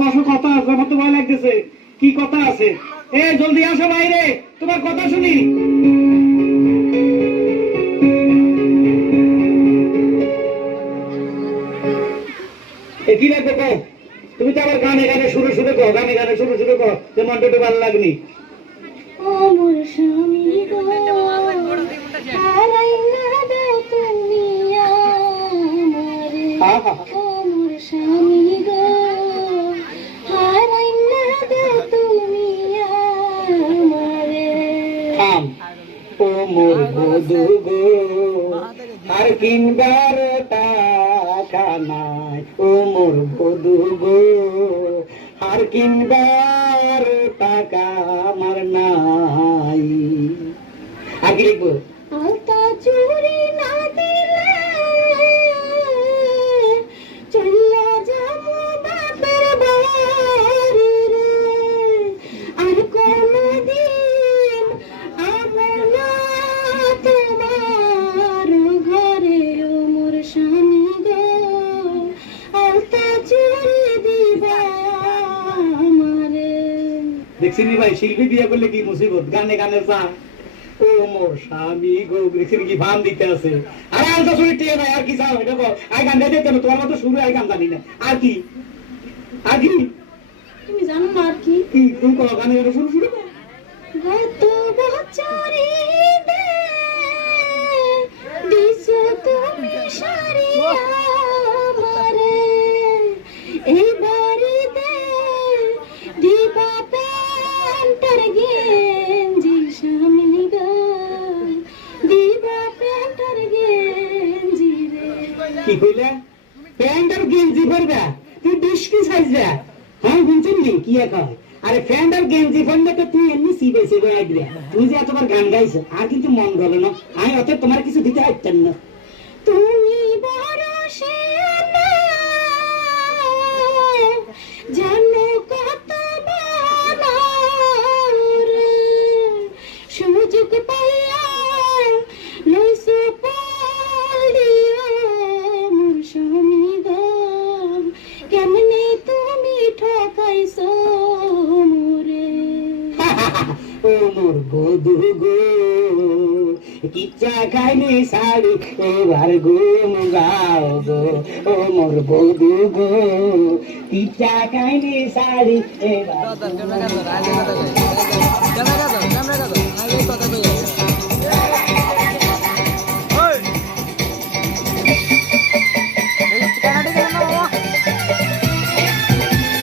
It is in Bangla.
বসো, কথা আছে, আমার তো ভয় লাগতেছে। কি কথা আছে? এ জলদি আসো বাইরে, তোমার কথা শুনি। কি লাগবে কো? তুমি তো আবার গানে গানে শুরু শুরু কো, গানে গানে শুরু শুরু কো, যে মনটা একটু ভালো লাগনি। ও মোর স্বামী গো, হারাইয়া দাও তুমি আমারে। ও মোর স্বামী গো, হারাইয়া দাও তুমি আমারে। থাম। ও মোর বধু গো, আর কিনবার টাকা নাই। ও মোর বধু গো, আর কিনবার টাকা আমার নাই। আর কি লিখবো? আলতা চুরি না দিলে চলিয়া যাবো বাপের বাড়ি রে। আর কোনদিন আমো না তোমার ঘরে। ও মোর স্বামী গো, আলতা চুরি দিবা আমারে। দেখছেন ভাই, শিল্পী বিয়ে করলে কি মুসিবত, গানে গানে চা। ও মোর স্বামী গো, দেখছেন কি ভান দিতে আছে। আরে আলতা চুরি টিয়ে নাই, আর কি চাও এটা কো। আই গান গাইতে না, তোমার মতো শুরু আই গান জানি না। আর কি? আর কি? তুমি জানো না আর কি? কি তুমি কো গানে গানে শুরু শুরু? গত বছরে দিছো তুমি শাড়ি আমারে। এইবারে দিবা প্যান্টার গেঞ্জি স্বামী গো, দিবা প্যান্টার গেঞ্জি রে। কি কইলে? প্যান্ট আর গেঞ্জি পরবা? তুই বিস্কি সাইজা? হ্যাঁ বুঝছেন নি কি কয়? আরে প্যান্ট আর গেঞ্জি পরলে তো তুই এমনি সিবে সিবে আইবি। তুই যে এতবার গান গাইছ, আর কিন্তু মন গেল না। আমি অত তোমার কিছু দিতে পারতাম না। তুমি বড় শেয়ানা, জানো কত বানারে। সুযোগ পাইয়া লইছো পালিয়া মোর স্বামী গো, কেমনে তুমি ঠকাইছো মোরে। ও মোর বধু গো, কিচ্ছা খাইনি শাড়ি এবার ঘুম গাও গো। ও মোর বধু গো, কিচ্ছা খাইনি শাড়ি এবার।